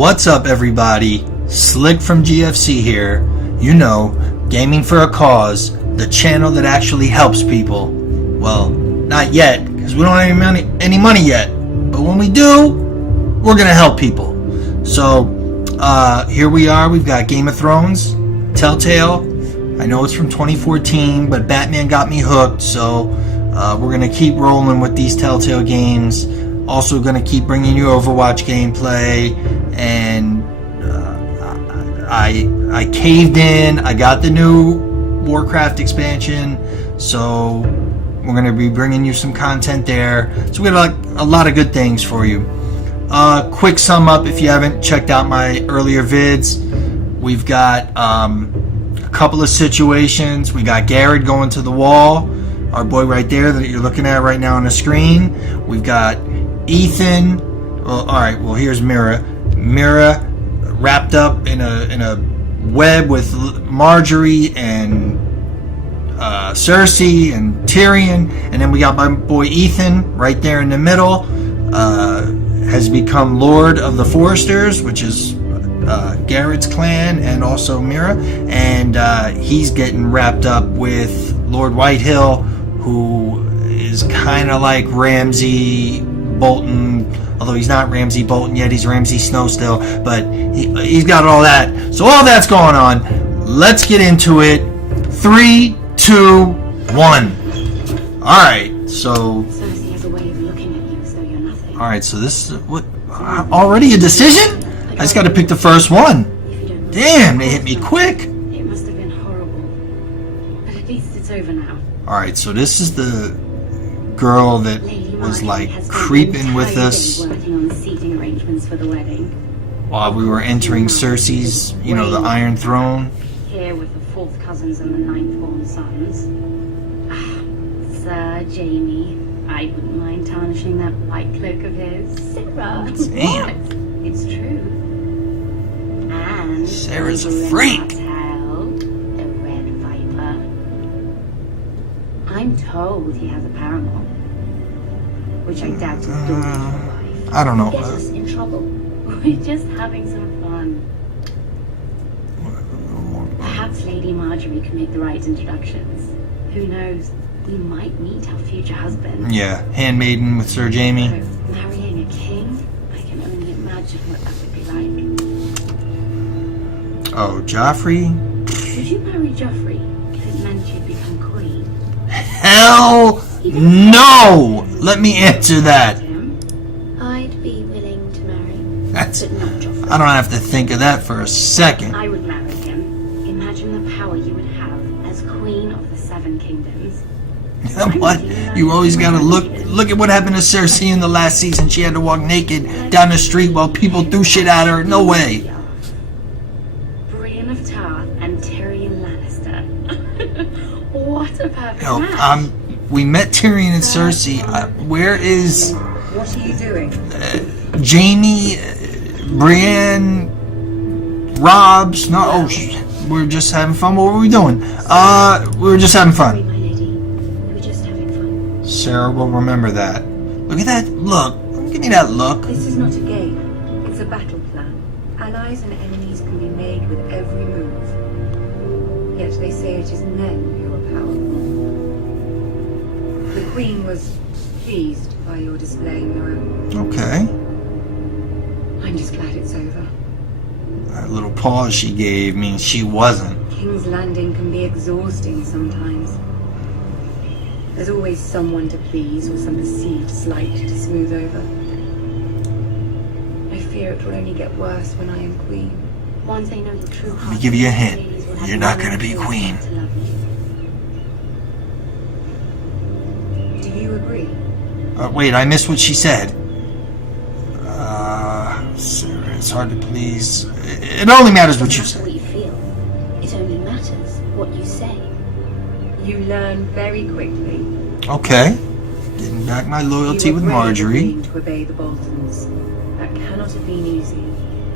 What's up, everybody? Slick from GFC here. You know, Gaming for a Cause, the channel that actually helps people. Well, not yet, because we don't have any money yet. But when we do, we're going to help people. So, here we are. We've got Game of Thrones, Telltale. I know it's from 2014, but Batman got me hooked, so we're going to keep rolling with these Telltale games. Also going to keep bringing you Overwatch gameplay, and I caved in. I got the new Warcraft expansion, so we're going to be bringing you some content there. So we got a lot of good things for you. Quick sum up, if you haven't checked out my earlier vids, we've got a couple of situations. We got Garrett going to the wall, our boy right there that you're looking at right now on the screen. We've got Ethan. Well, all right. Well, here's Mira. Mira wrapped up in a web with Marjorie and Cersei and Tyrion, and then we got my boy Ethan right there in the middle. Has become Lord of the Foresters, which is Garrett's clan, and also Mira, and he's getting wrapped up with Lord Whitehill, who is kind of like Ramsay Bolton, although he's not Ramsay Bolton yet. He's Ramsay Snow still, but he's got all that. So all that's going on. Let's get into it. 3, 2, 1. All right. So. Cersei has a way of looking at you, so you're nothing. All right. So this is what already a decision? I just got to pick the first one. Damn, they hit me quick. It must have been horrible, but at least it's over now. All right. So this is the girl that was like creeping with us working on the seating arrangements for the wedding while we were entering Cersei's, the Iron Throne. Here with the 4th cousins and the 9th-born sons. Sir Jamie, I wouldn't mind tarnishing that white cloak of his. Sarah, damn. What? It's true. And Sarah's a freak. The Red Viper. I'm told he has a paramour, which I doubt is wife. I don't know. Get us in trouble. We're just having some fun. Perhaps Lady Marjorie can make the right introductions. Who knows? We might meet our future husband. Yeah, handmaiden with Sir Jamie. So, marrying a king? I can only imagine what that would be like. Oh, Joffrey? Would you marry Joffrey if it meant you'd become queen? Hell no! Let me answer that. I'd be willing to marry, but not Joffrey. I don't have to think of that for a second. I would marry him. Imagine the power you would have as queen of the 7 kingdoms. What? You always gotta look at what happened to Cersei in the last season. She had to walk naked down the street while people threw shit at her. No way. Brienne of Tarth and Tyrion Lannister. What a perfect match. We met Tyrion and Cersei. Where is... What are you doing? Jamie, Brienne, Robs? No, we're just having fun. What were we doing? We were just having fun. Sarah will remember that. Look at that look. Give me that look. This is not a game. It's a battle plan. Allies and enemies can be made with every move. Yet they say it is men who are powerful. The Queen was pleased by your displaying your own. Okay. I'm just glad it's over. That little pause she gave means she wasn't. King's Landing can be exhausting sometimes. There's always someone to please or some perceived slight to smooth over. I fear it will only get worse when I am queen. Once they know the true heart. Let me give you a hint. You're not going to be queen. Do you agree? Wait, I missed what she said. Sarah, it's hard to please. It only matters what you say. What you feel. It only matters what you say. You learn very quickly. Okay. Getting back my loyalty with Marjorie. To obey the Boltons. That cannot have been easy.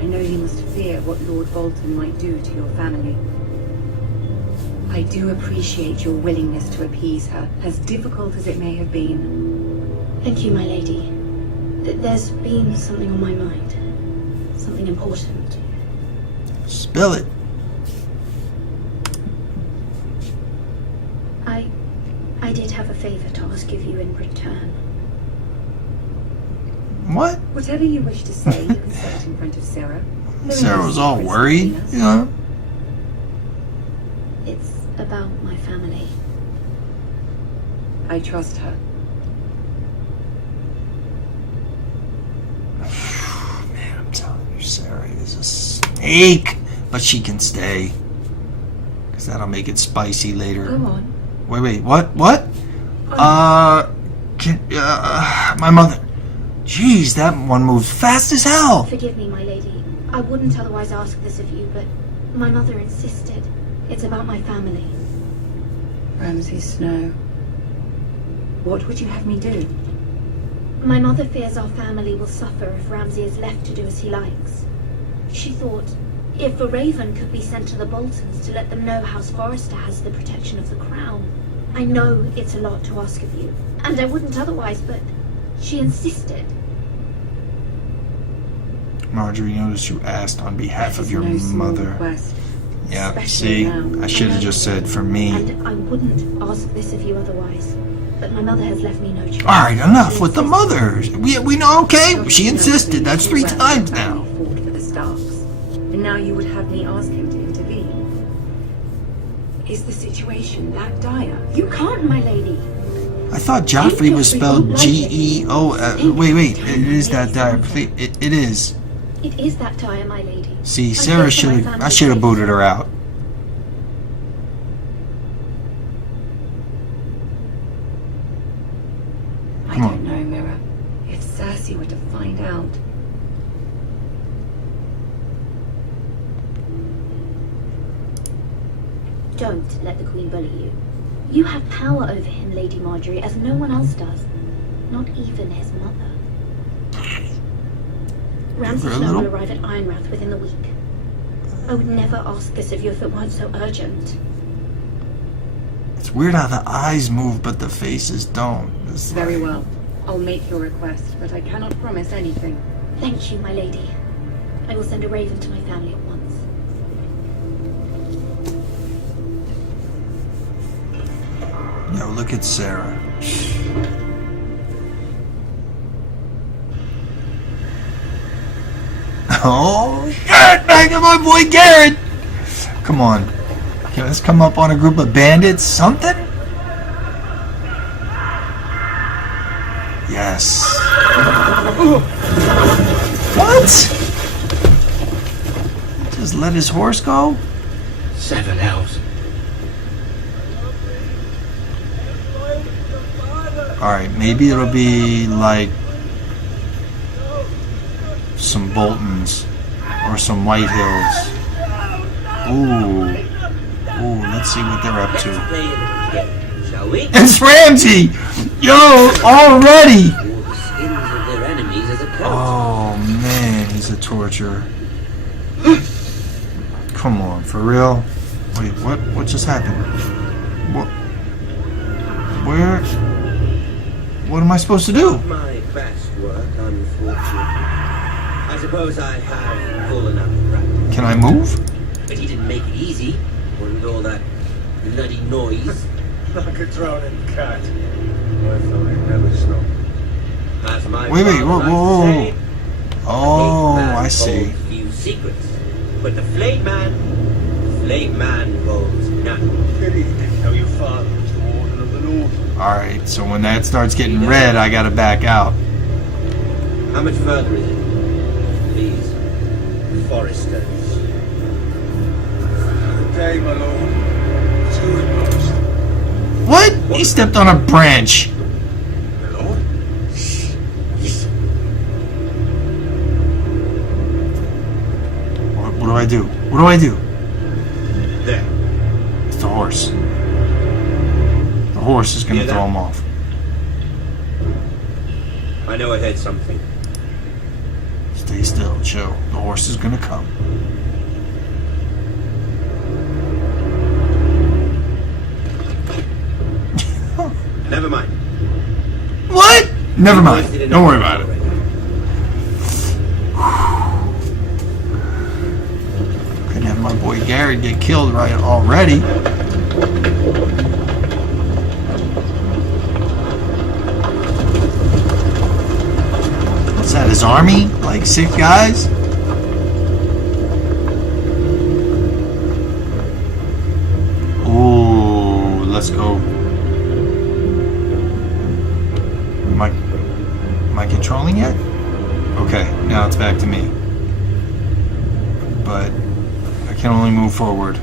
I know you must fear what Lord Bolton might do to your family. I do appreciate your willingness to appease her, as difficult as it may have been. Thank you, my lady. There's been something on my mind. Something important. Spill it. I did have a favor to ask of you in return. What? Whatever you wish to say, you can say it in front of Sarah. Sarah was all worried. You know. It's about my family. I trust her. Man, I'm telling you, Sarah is a snake. But she can stay. Because that'll make it spicy later. Go on. Wait, what? My mother. Jeez, that one moved fast as hell. Forgive me, my lady. I wouldn't otherwise ask this of you, but my mother insisted. It's about my family. Ramsay Snow. What would you have me do? My mother fears our family will suffer if Ramsay is left to do as he likes. She thought, if a raven could be sent to the Boltons to let them know House Forrester has the protection of the crown. I know it's a lot to ask of you, and I wouldn't otherwise, but she insisted. Marjorie, notice you asked on behalf of your No small mother. request. Yeah, Especially see? now. I should have just said for me. And I wouldn't ask this of you otherwise, but my mother has left me no choice. Alright, enough with the mothers. We know, okay? She insisted. That's 3 times now. Fought for the Starks, and now you would have me ask him to intervene. Is the situation that dire? You can't, my lady. I thought Joffrey was spelled Geo. Wait. It is that dire. It is. It is that dire, my lady. See, I'm Sarah here for my I should have family's booted her out. I don't know, Mira. If Cersei were to find out. Don't let the Queen bully you. You have power over him, Lady Marjorie, as no one else does. Not even his mother. Ramsay Snow will arrive at Ironrath within the week. I would never ask this of you if it weren't so urgent. It's weird how the eyes move, but the faces don't. It's Very like- well. I'll make your request, but I cannot promise anything. Thank you, my lady. I will send a raven to my family at once. Yo, look at Sarah. Oh, shit! Back to my boy Garrett! Come on. Can let's come up on a group of bandits? Something? Yes. What? Just let his horse go? 7 elves. Alright, maybe it'll be like some Boltons or some White Hills. Ooh, let's see what they're up to. Play a little game, shall we? It's Ramsay! Yo, already! All the skins of their enemies as a coat. Oh man, he's a torturer. Come on, for real? Wait, what just happened? What? Where? What am I supposed to do? My best work, unfortunately. I suppose I have full enough practice. Can I move? But he didn't make it easy. Wasn't all that bloody noise. Like a drowning cat. I thought he'd never stop. As my Wait, father whoa, liked to whoa, say, whoa. Oh, man I see. holds few secrets. But the flayed man holds none. Pity you didn't know your father was the warden of the North. Alright, so when that starts getting red, I gotta back out. How much further is it? Please. Foresters. Good day, my lord. Two at most. What? He stepped on a branch. My lord? What do I do? What do I do? There. It's the horse. The horse is gonna Hear that? throw him off. I know I heard something. Stay still, chill. The horse is gonna come. Never mind. What? Never mind. Don't worry about it. Garrett get killed right already. What's that, his army? Like 6 guys? Ooh, let's go. Am I controlling yet? Okay, now it's back to me. But I can only move forward.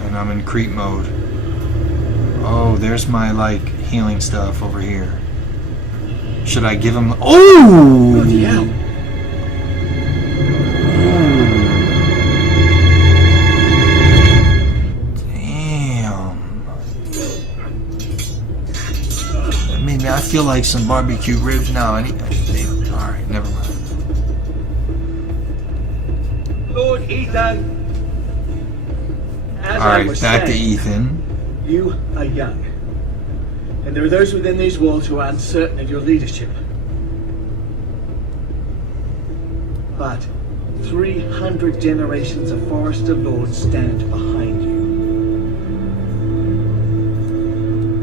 And I'm in creep mode. Oh, there's my, like, healing stuff over here. Should I give him... Oh! Bloody hell. Damn. That made me... I feel like some barbecue ribs now. Alright, never mind. Lord Ethan. As I Alright, was back to saying, Ethan. you are young. And there are those within these walls who are uncertain of your leadership. But 300 generations of Forester Lords stand behind you.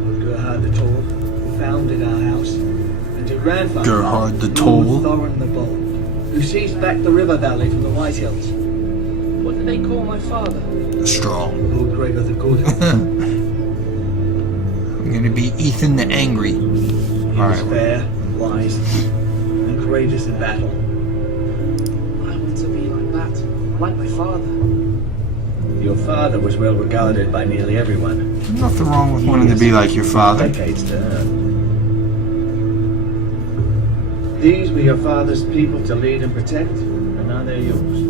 Lord Gerhard the Tall, who founded our house, and your grandfather, Gerhard the Lord Tall. Thorin the Bold, who seized back the river valley from the White Hills. What did they call my father? Strong. Lord Gregor the Good. I'm gonna be Ethan the Angry. He was Alright. fair, wise, and courageous in battle. I want to be like that, like my father. Your father was well regarded by nearly everyone. Nothing wrong with wanting to be like your father. Decades to earn. These were your father's people to lead and protect, and now they're yours.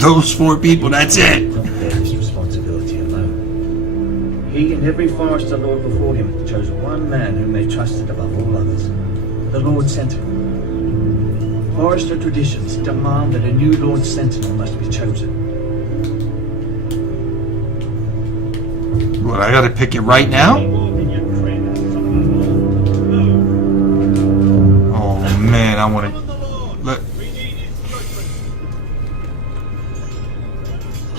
Those 4 people, that's it. Don't bear his responsibility alone. He and every Forester Lord before him chose one man whom they trusted above all others, the Lord Sentinel. Forester traditions demand that a new Lord Sentinel must be chosen. What, I gotta pick it right now? Oh man, I wanna... Look.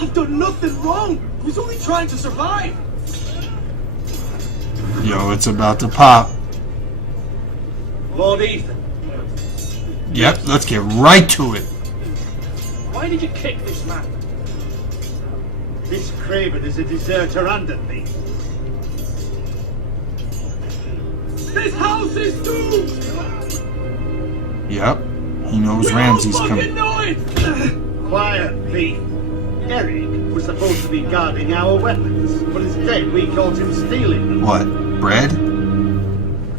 I've done nothing wrong! I was only trying to survive! Yo, it's about to pop. Lord Ethan. Yep, let's get right to it. Why did you kick this man? This craven is a deserter and a thief. This house is doomed! Yep, he knows Ramsay's coming. know it! Quiet, thief. Eric was supposed to be guarding our weapons, but instead we caught him stealing them. What, bread?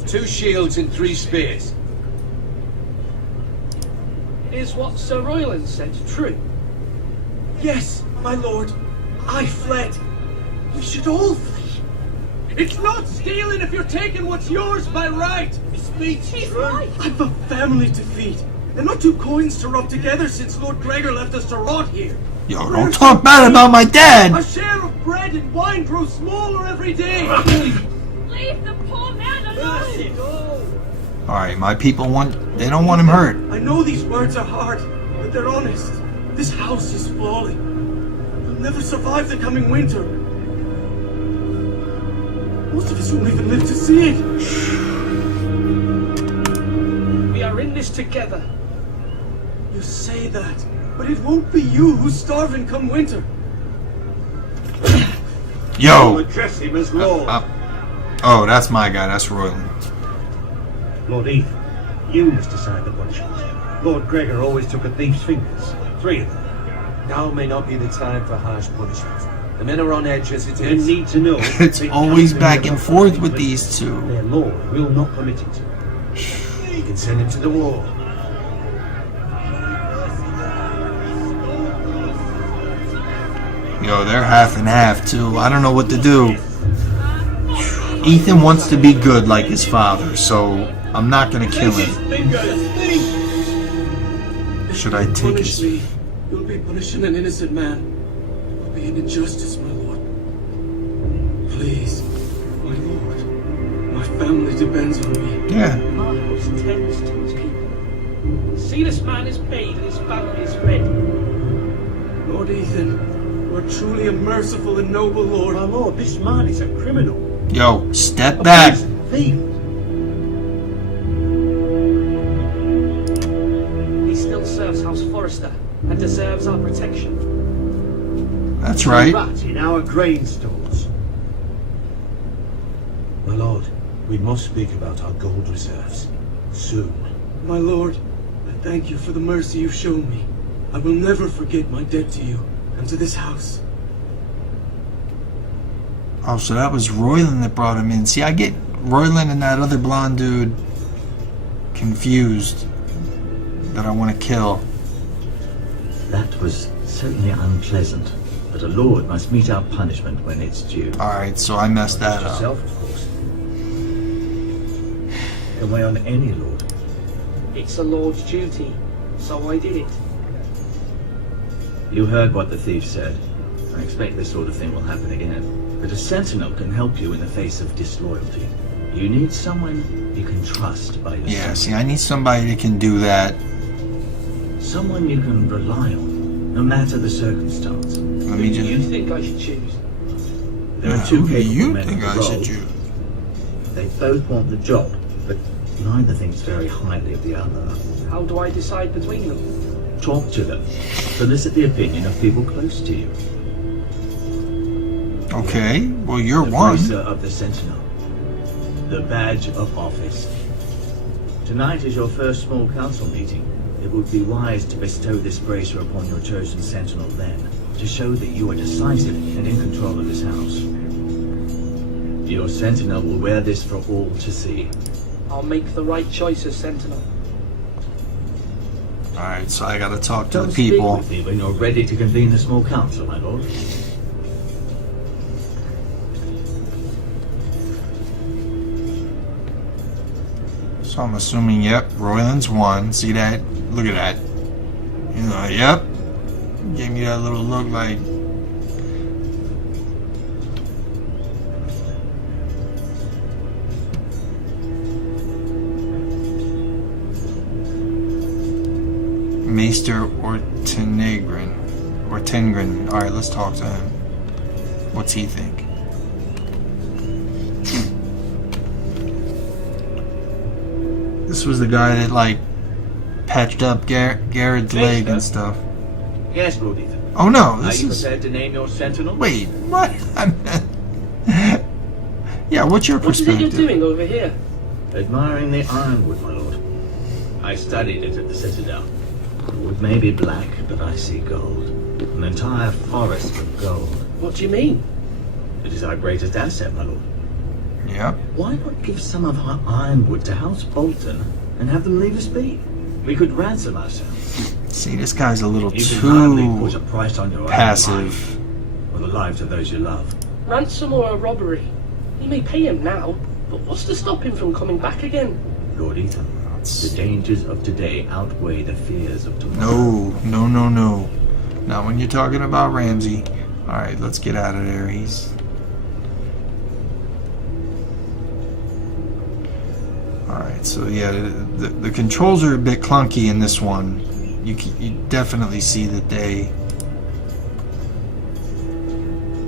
2 shields and 3 spears. Is what Sir Royland said true? Yes, my lord. I fled. We should all flee. It's not stealing if you're taking what's yours by right. He speaks true. I've a family to feed, and not 2 coins to rub together since Lord Gregor left us to rot here. Yo, don't talk bad about my A dad! share of bread and wine grows smaller every day. Leave the poor man alone! Alright, my people they don't want him hurt. I know these words are hard, but they're honest. This house is falling. We'll never survive the coming winter. Most of us won't even live to see it. We are in this together. You say that, but it won't be you who's starving come winter. Yo! Address him as Lord. Oh, that's my guy, that's Royland. Lord Ethan, you must decide the punishment. Lord Gregor always took a thief's fingers. 3 of them. Now may not be the time for harsh punishment. The men are on edge as it You is. need to know. It's they always can't back bring and them forth up with quickly. these 2. Their Lord will not permit it. You can send him to the war. Yo, they're half and half too. I don't know what to do. Ethan wants to be good like his father, so I'm not gonna kill him. Should I take Punish his... me. You'll be punishing an innocent man. It will be an injustice, my lord. Please, my lord. My family depends on me. Yeah. Our house tends to his people. See, this man is paid and his family is fed. Lord Ethan, you are truly a merciful and noble lord. My lord, this man is a criminal. Yo, step back. Thief. He still serves House Forrester and deserves our protection. That's right. Rat in our grain stores. My lord, we must speak about our gold reserves. Soon. My lord, I thank you for the mercy you've shown me. I will never forget my debt to you and to this house. Oh, so that was Royland that brought him in. See, I get Royland and that other blonde dude confused that I want to kill. That was certainly unpleasant, but a lord must mete out punishment when it's due. Alright, so I messed that up. Yourself, of course. Can weigh on any lord. It's a lord's duty, so I did it. You heard what the thief said. I expect this sort of thing will happen again. But a sentinel can help you in the face of disloyalty. You need someone you can trust by your Yeah, side. see, I need somebody that can do that. Someone you can rely on, no matter the circumstance. Let Who me do just... you think I should choose? There Yeah, are two who do capable you men think for I the should role. choose? They both want the job, but neither thinks very highly of the other. How do I decide between them? Talk to them. Solicit the opinion of people close to you. Okay, well, you're The one. bracer of the sentinel. The badge of office. Tonight is your first small council meeting. It would be wise to bestow this bracer upon your chosen sentinel then, to show that you are decisive and in control of this house. Your sentinel will wear this for all to see. I'll make the right choice as sentinel. Alright, so I gotta talk to Don't the speak people. with me when you're ready to convene the small council, my lord. So I'm assuming, yep, Royland's one. See that? Look at that. You know, yep. Gave me that little look like... Maester Ortengren. Alright, let's talk to him. What's he think? This was the guy that, like, patched up Garrett's leg and stuff. Yes, Lord Ethan. Oh no, Are this you is... prepared to name your sentinel? Wait, what? Yeah, what's your What is it you're perspective? doing over here? Admiring the ironwood, my lord. I studied it at the Citadel. The wood may be black, but I see gold. An entire forest of gold. What do you mean? It is our greatest asset, my lord. Yep. Why not give some of our ironwood to House Bolton and have them leave us be? We could ransom ourselves. See, this guy's a little You can hardly too put a price on your own passive. life, or the lives of those you love. Ransom or a robbery? You may pay him now, but what's to stop him from coming back again? Lord Ethan, the dangers of today outweigh the fears of tomorrow. No. Not when you're talking about Ramsay. Alright, let's get out of there. He's... Alright, so yeah, the controls are a bit clunky in this one. You definitely see that they...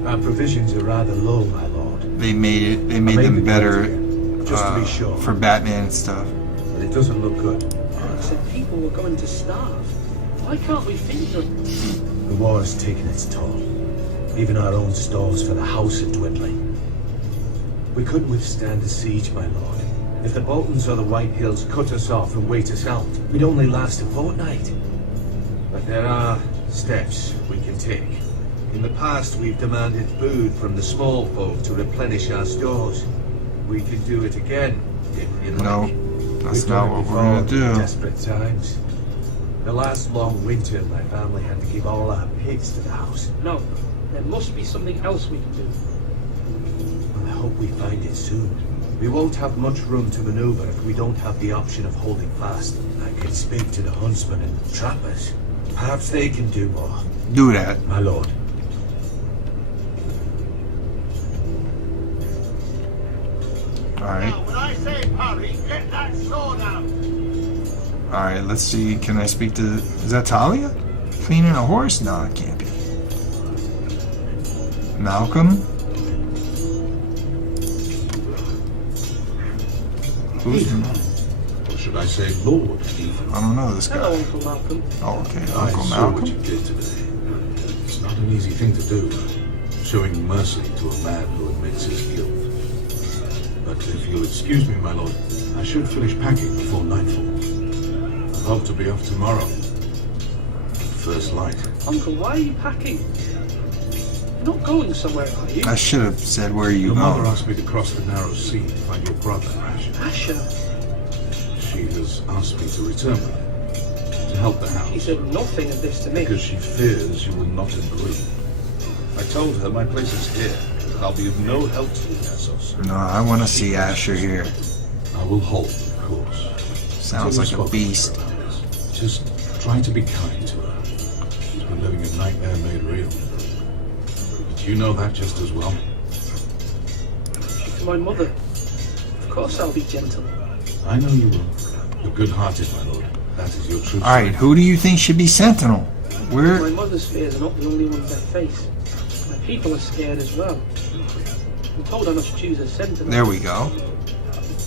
Our provisions are rather low, my lord. They made them the better plans, just to be sure. for Batman and stuff. But it doesn't look good. Eric said people were going to starve. Why can't we feed them? The war has taken its toll. Even our own stores for the house are dwindling. We couldn't withstand a siege, my lord. If the Boltons or the White Hills cut us off and wait us out, we'd only last a fortnight. But there are steps we can take. In the past, we've demanded food from the small folk to replenish our stores. We can do it again, if you like. No, that's We've not done it what before we're gonna in do. Desperate times. The last long winter, my family had to give all our pigs to the house. No, there must be something else we can do. I hope we find it soon. We won't have much room to maneuver if we don't have the option of holding fast. I could speak to the huntsmen and the trappers. Perhaps they can do more. Do that. My lord. Alright. Now, when I say hurry, get that sword out. Alright, let's see. Can I speak to... Is that Talia? Cleaning a horse? No, it can't be. Malcolm? Who's Or should I say Lord, even? I don't know this Hello, guy. Uncle Malcolm. Oh, okay, I Uncle saw Malcolm. what you did today. It's not an easy thing to do, showing mercy to a man who admits his guilt. But if you'll excuse me, my lord, I should finish packing before nightfall. I hope to be off tomorrow. First light. Uncle, why are you packing? You're not going somewhere, are you? I should have said where you Your mother going. asked me to cross the narrow sea to find your brother, Asher. Asher? She has asked me to return with her, to help the house. He said nothing of this to me. Because she fears you will not agree. I told her my place is here, and I'll be of no help to you, Essos. No, I want to see Asher here. I will hold, of course. Sounds like a beast. Just try to be kind to her. She's been living a nightmare made real. But you know that just as well. To my mother. Of course I'll be gentle. I know you will. You're good-hearted, my lord. That is your true Alright, strength. who do you think should be Sentinel? My Where? mother's fears are not the only ones I face. My people are scared as well. I'm told I must choose a sentinel. There we go.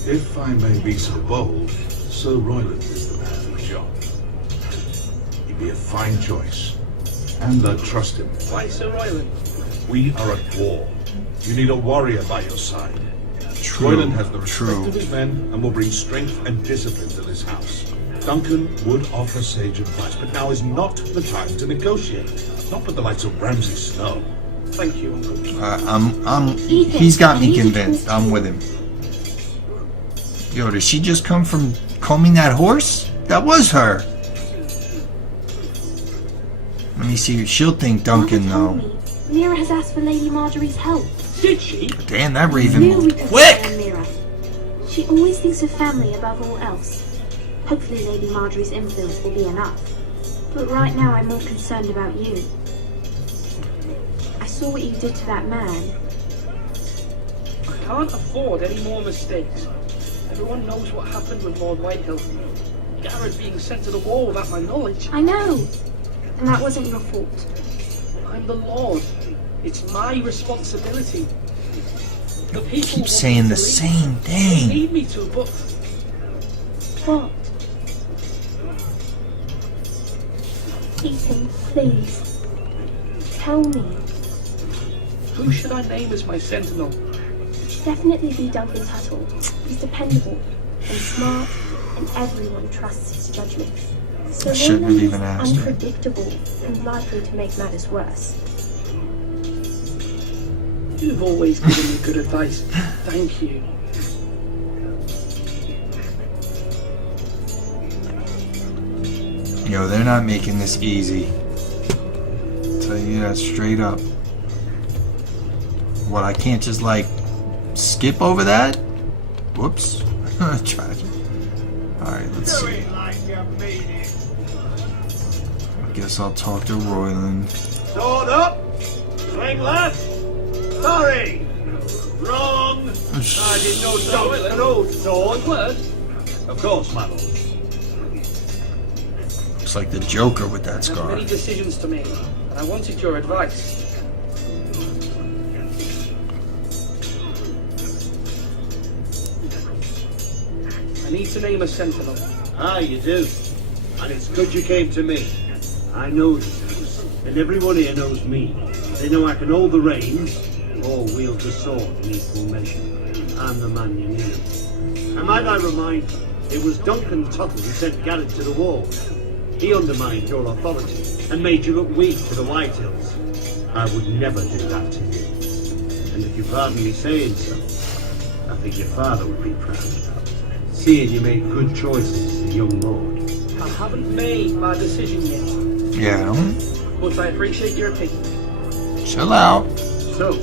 If I may be so bold, Sir Royland is the man for the job. He'd be a fine choice. And I'd trust him. Why Sir Royland? We are at war. You need a warrior by your side. True. Royland has the respect True. of his men and will bring strength and discipline to this house. Duncan would offer sage advice, but now is not the time to negotiate. Not with the likes of Ramsay Snow. Thank you, Uncle. Ethan, he's got I me need to convinced. talk to I'm you. with him. Yo, did she just come from combing that horse? That was her. Let me see. She'll think Duncan, Mother told though. me Mira has asked for Lady Marjorie's help. Did she? Damn, that raven Knew we moved could quick! rely on Mira. She always thinks of family above all else. Hopefully Lady Marjorie's influence will be enough. But right now I'm more concerned about you. I saw what you did to that man. I can't afford any more mistakes. Everyone knows what happened with Lord Whitehill. Garrett being sent to the wall without my knowledge. I know. And that wasn't your fault. I'm the Lord. It's my responsibility. The people Keep want saying me the to leave. same They thing. need me to, but What? Ethan, please. Tell me. who should I name as my sentinel? It should definitely be Duncan Tuttle. He's dependable and smart, and everyone trusts his judgment. So I shouldn't have Roland even is asked her. unpredictable and likely to make matters worse. You've always given me good advice. Thank you. Yo, they're not making this easy. Tell you that straight up. What, I can't just like skip over that? Whoops. Tragic. Alright, let's Do see. it like you mean it. I guess I'll talk to Royland. Sword up! Swing left! Sorry! Wrong! I didn't know Duncan an old sword. Word? Of course, my lord. Looks like the Joker with that I have scar. many decisions to make, and I wanted your advice. I need to name a sentinel. Ah, you do. And it's good you came to me. I know this house, and everyone here knows me. They know I can hold the reins, or wield the sword in equal measure. I'm the man you need. And might I remind you, it was Duncan Tuttle who sent Garrett to the wall. He undermined your authority, and made you look weak to the Whitehills. I would never do that to you. And if you pardon me saying so, I think your father would be proud. Seeing you made good choices as a young lord. I haven't made my decision yet, Yeah, don't but I appreciate your opinion. chill out. So,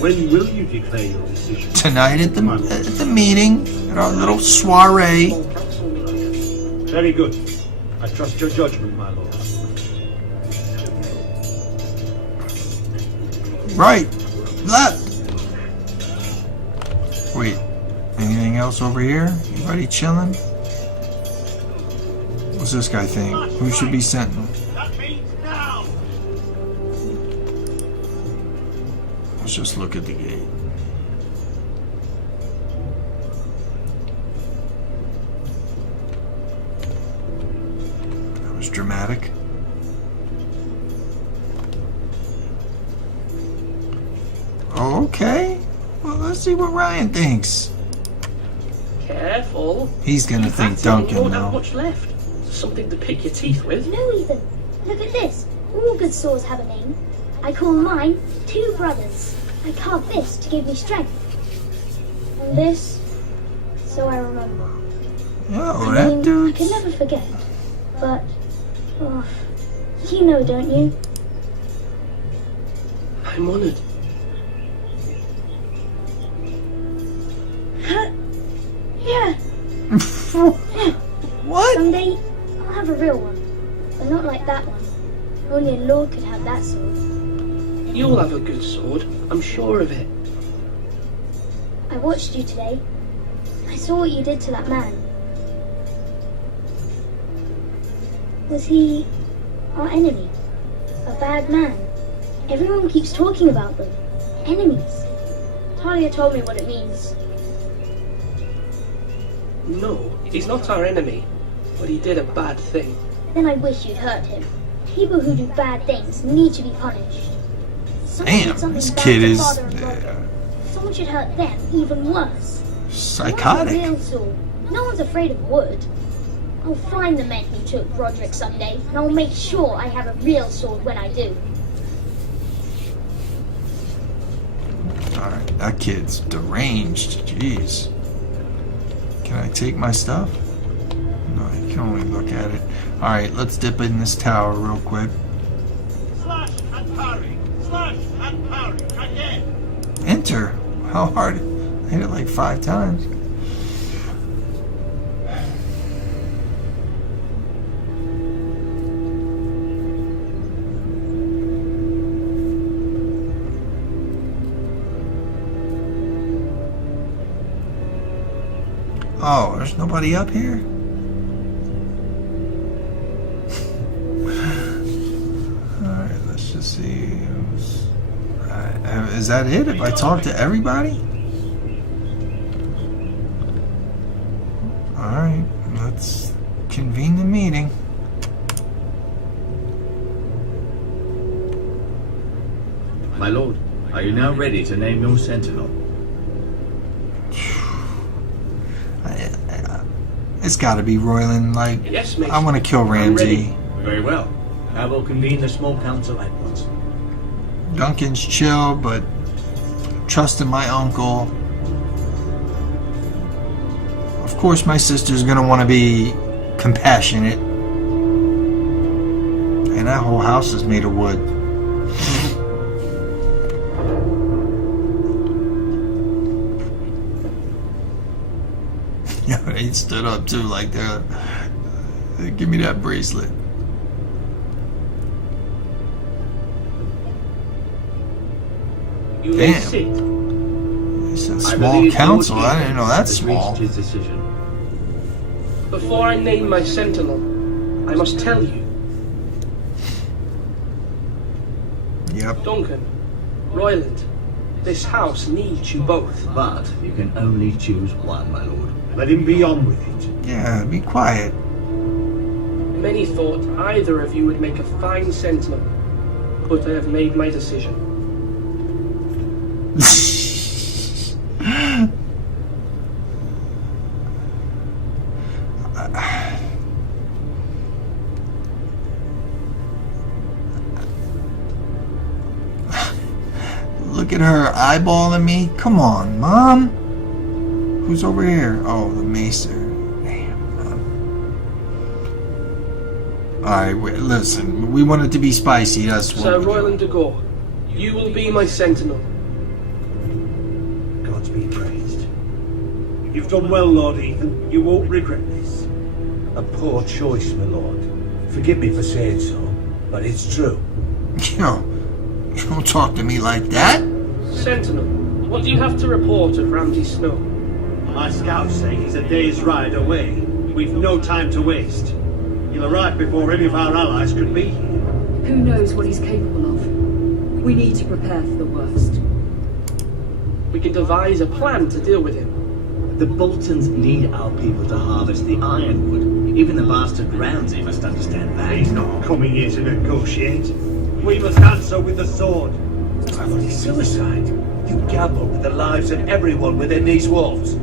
when will you declare your decision? Tonight at the meeting, at our little soiree. Full council meeting. Very good. I trust your judgment, my lord. Right. Left. Wait. Anything else over here? Everybody chilling? What's this guy think? Who should be sentinel? That means now! Let's just look at the gate. That was dramatic. Okay. Well, let's see what Ryan thinks. Careful. He's gonna think Duncan, You won't have though. much left. Something to pick your teeth with. No, Ethan. Look at this. All good swords have a name. I call mine Two Brothers. I carved this to give me strength. And this, so I remember. Oh, I that mean, I dude. can never forget. But, oh, you know, don't you? I'm honored. Yeah. What? Someday, I'll have a real one. But not like that one. Only a lord could have that sword. You'll have a good sword. I'm sure of it. I watched you today. I saw what you did to that man. Was he our enemy? A bad man? Everyone keeps talking about them. Enemies. Talia told me what it means. No, he's not our enemy. But he did a bad thing. Then I wish you'd hurt him. People who do bad things need to be punished. Someone did Damn, something this bad kid to is father and mother. Someone should hurt them even worse. I want a psychotic. real sword. No one's afraid of wood. I'll find the men who took Roderick someday, and I'll make sure I have a real sword when I do. Alright, that kid's deranged. Jeez. Can I take my stuff? No, you can only look at it. Alright, let's dip in this tower real quick. Slash and parry. Slash and parry. Again. Enter. How hard? I hit it like 5 times. Oh, there's nobody up here? Alright, let's just see. Is that it? If I talk to everybody? Alright, let's convene the meeting. My lord, are you now ready to name your sentinel? It's gotta be Royland. Like, Yes, mate. I want to kill I'm Ramsay. Very well. I will convene the small council at once. Duncan's chill, but trusting my uncle. Of course, my sister's gonna want to be compassionate. And that whole house is made of wood. Yeah, they stood up too, like they're. Give me that bracelet. You may Damn. sit. It's a I small believe council. Lord I didn't know that's has small. reached his decision. Before I name my sentinel, I must tell you, Yep. Duncan, Royland, this house needs you both. But you can only choose one, my lord. Let him be on with it. Yeah, be quiet. Many thought either of you would make a fine sentinel, but I have made my decision. Look at her eyeballing me. Come on, Mom. Who's over here? Oh, the maester. Damn. Alright, listen. We want it to be spicy. That's what Sir we do. Royland de Gore, you will be my sentinel. God's be praised. You've done well, Lord Ethan. You won't regret this. A poor choice, my lord. Forgive me for saying so, but it's true. Yo, you don't talk to me like that. Sentinel, what do you have to report of Ramsay Snow? My scouts say he's a day's ride away. We've no time to waste. He'll arrive before any of our allies could be here. Who knows what he's capable of? We need to prepare for the worst. We can devise a plan to deal with him. The Boltons need our people to harvest the ironwood. Even the bastard Ramsay must understand that. He's not coming here to negotiate. We must answer with the sword. Bloody suicide. You gamble with the lives of everyone within these walls.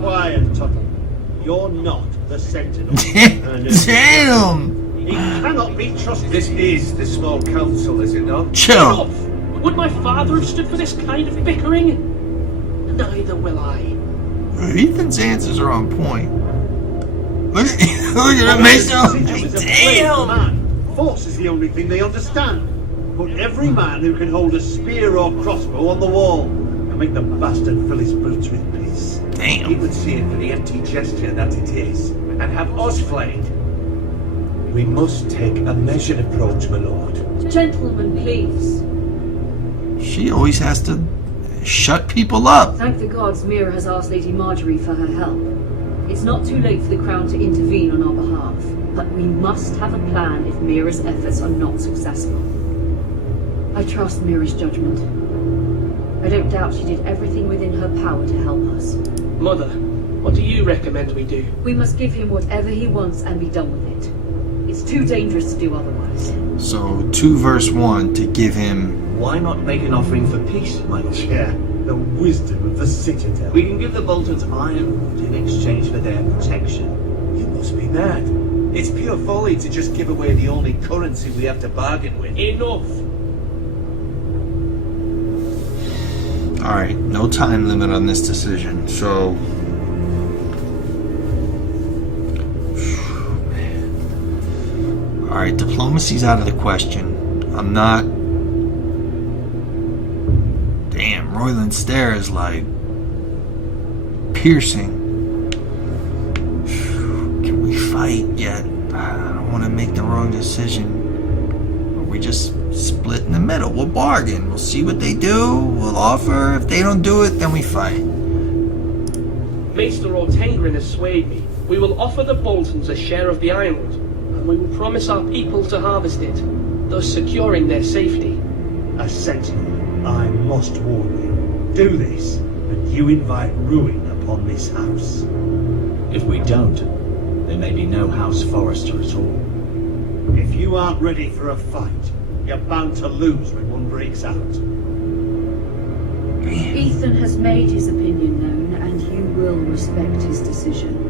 Quiet, Tuttle. You're not the Sentinel. Damn! He cannot be trusted. This is the small council, is it not? Chill. Enough! Would my father have stood for this kind of bickering? Neither will I. Ethan's answers are on point. Look at him, Mason. Damn! Man. Force is the only thing they understand. Put every man who can hold a spear or crossbow on the wall and make the bastard fill his boots with piss. He Damn. would see it for the empty gesture that it is, and have us flayed. We must take a measured approach, my lord. Gentlemen, please. She always has to shut people up. Thank the gods Mira has asked Lady Marjorie for her help. It's not too late for the Crown to intervene on our behalf, but we must have a plan if Mira's efforts are not successful. I trust Mira's judgment. I don't doubt she did everything within her power to help us. Mother, what do you recommend we do? We must give him whatever he wants and be done with it. It's too dangerous to do otherwise. So 2 verse 1 to give him. Why not make an offering for peace, my lord? Yeah, the wisdom of the Citadel. We can give the Boltons ironwood in exchange for their protection. You must be mad. It's pure folly to just give away the only currency we have to bargain with. Enough! Alright, no time limit on this decision. So. Alright, diplomacy's out of the question. I'm not. Damn, Royland's stare is like piercing. Can we fight yet? I don't want to make the wrong decision. Or we just split in the middle. We'll bargain. We'll see what they do. We'll offer. If they don't do it, then we fight. Maester Ortengrin has swayed me. We will offer the Boltons a share of the ironwood, and we will promise our people to harvest it, thus securing their safety. A sentinel, I must warn you. Do this, and you invite ruin upon this house. If we don't, there may be no House Forester at all. If you aren't ready for a fight, you're bound to lose when one breaks out. Ethan has made his opinion known, and you will respect his decision.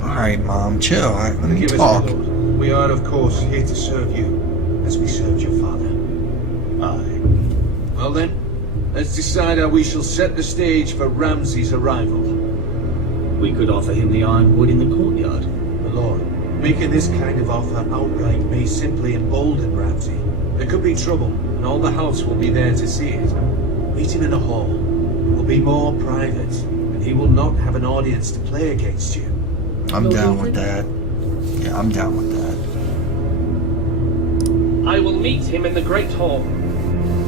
Alright, Mom, chill. Let me Forgive us, talk. my lord. We are, of course, here to serve you, as we served your father. Aye. Well then, let's decide how we shall set the stage for Ramsay's arrival. We could offer him the ironwood in the courtyard. My lord, making this kind of offer outright may simply embolden Ramsay. There could be trouble, and all the house will be there to see it. Meet him in a hall. It will be more private, and he will not have an audience to play against you. I'm Lord down Ethan? with that. Yeah, I'm down with that. I will meet him in the Great Hall.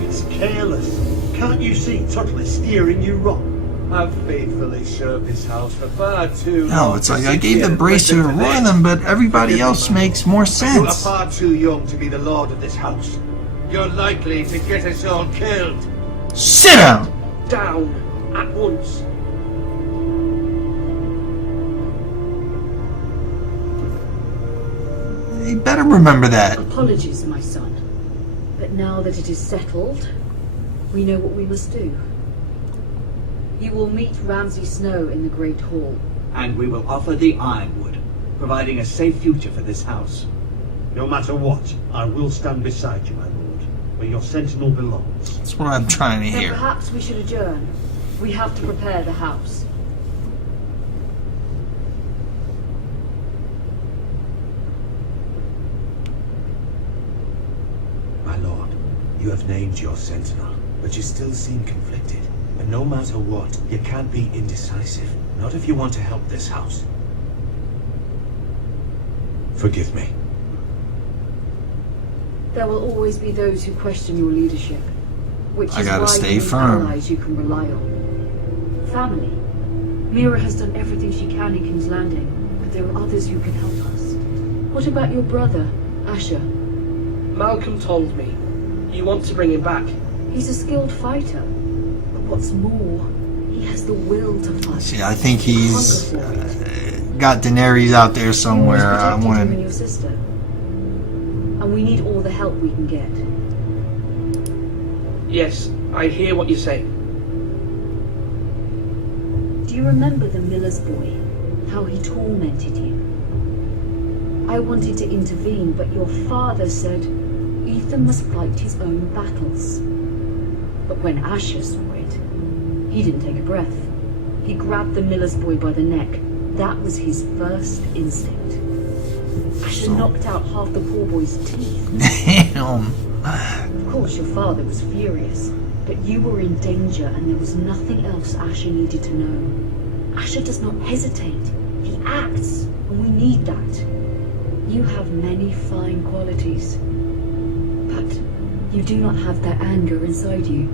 It's careless. Can't you see Tuttle is steering you wrong? I've faithfully served this house for far too No, long it's to like I sit gave here the and bracer to listen this. Royland, but everybody Forgive me, else my makes lord. more You are sense. far too young to be the lord of this house. You're likely to get us all killed. Sit down! Down at once. You better remember that. Apologies, my son. But now that it is settled, we know what we must do. You will meet Ramsay Snow in the Great Hall. And we will offer the ironwood, providing a safe future for this house. No matter what, I will stand beside you, my lord, where your sentinel belongs. That's what I'm trying to Then hear. perhaps we should adjourn. We have to prepare the house. My lord, you have named your sentinel, but you still seem conflicted. And no matter what, you can't be indecisive. Not if you want to help this house. Forgive me. There will always be those who question your leadership, which I is gotta why stay you need firm. allies you can rely on. Family. Mira has done everything she can in King's Landing, but there are others who can help us. What about your brother, Asher? Malcolm told me. You want to bring him back. He's a skilled fighter. What's more, he has the will to fight. See, I think he's got Daenerys out there somewhere. I You want and to. your sister. And we need all the help we can get. Yes, I hear what you say. Do you remember the miller's boy? How he tormented you? I wanted to intervene, but your father said Ethan must fight his own battles. But when Asher saw it, he didn't take a breath. He grabbed the miller's boy by the neck. That was his first instinct. Asher knocked out half the poor boy's teeth. Damn. Of course, your father was furious, but you were in danger and there was nothing else Asher needed to know. Asher does not hesitate. He acts, and we need that. You have many fine qualities, but you do not have that anger inside you.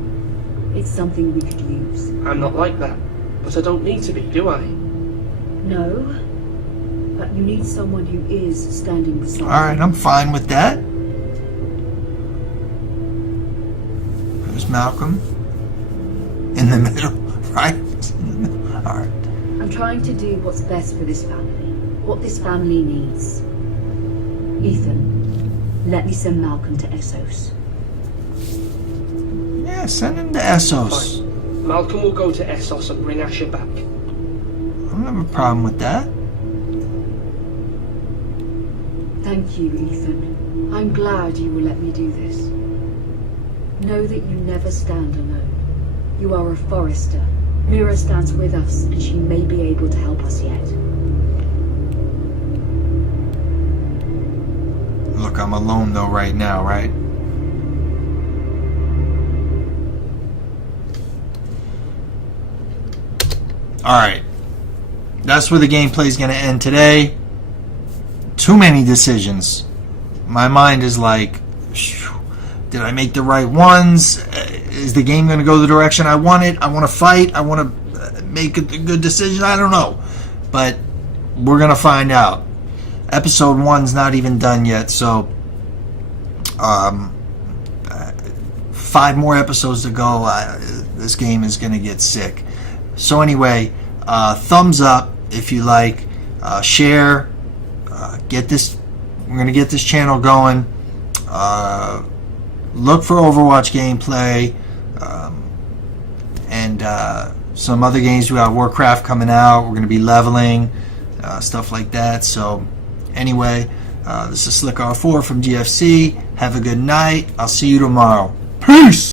It's something we could use. I'm not like that, but I don't need to be, do I? No, but you need someone who is standing beside you. Alright, I'm fine with that. Who's Malcolm? In the middle, right? Alright. I'm trying to do what's best for this family, what this family needs. Ethan, let me send Malcolm to Essos. Yeah, send him to Essos. Fine. Malcolm will go to Essos and bring Asher back. I don't have a problem with that. Thank you, Ethan. I'm glad you will let me do this. Know that you never stand alone. You are a Forrester. Mira stands with us, and she may be able to help us yet. Look, I'm alone though right now, right? Alright. That's where the gameplay is going to end today. Too many decisions. My mind is like, did I make the right ones? Is the game going to go the direction I want it? I want to fight. I want to make a good decision. I don't know. But we're going to find out. Episode 1's not even done yet, so 5 more episodes to go. This game is going to get sick. So anyway, thumbs up if you like. Share. Get this. We're going to get this channel going. Look for Overwatch gameplay and some other games. We got Warcraft coming out. We're going to be leveling, stuff like that. So anyway, this is Slick R4 from GFC. Have a good night. I'll see you tomorrow. Peace!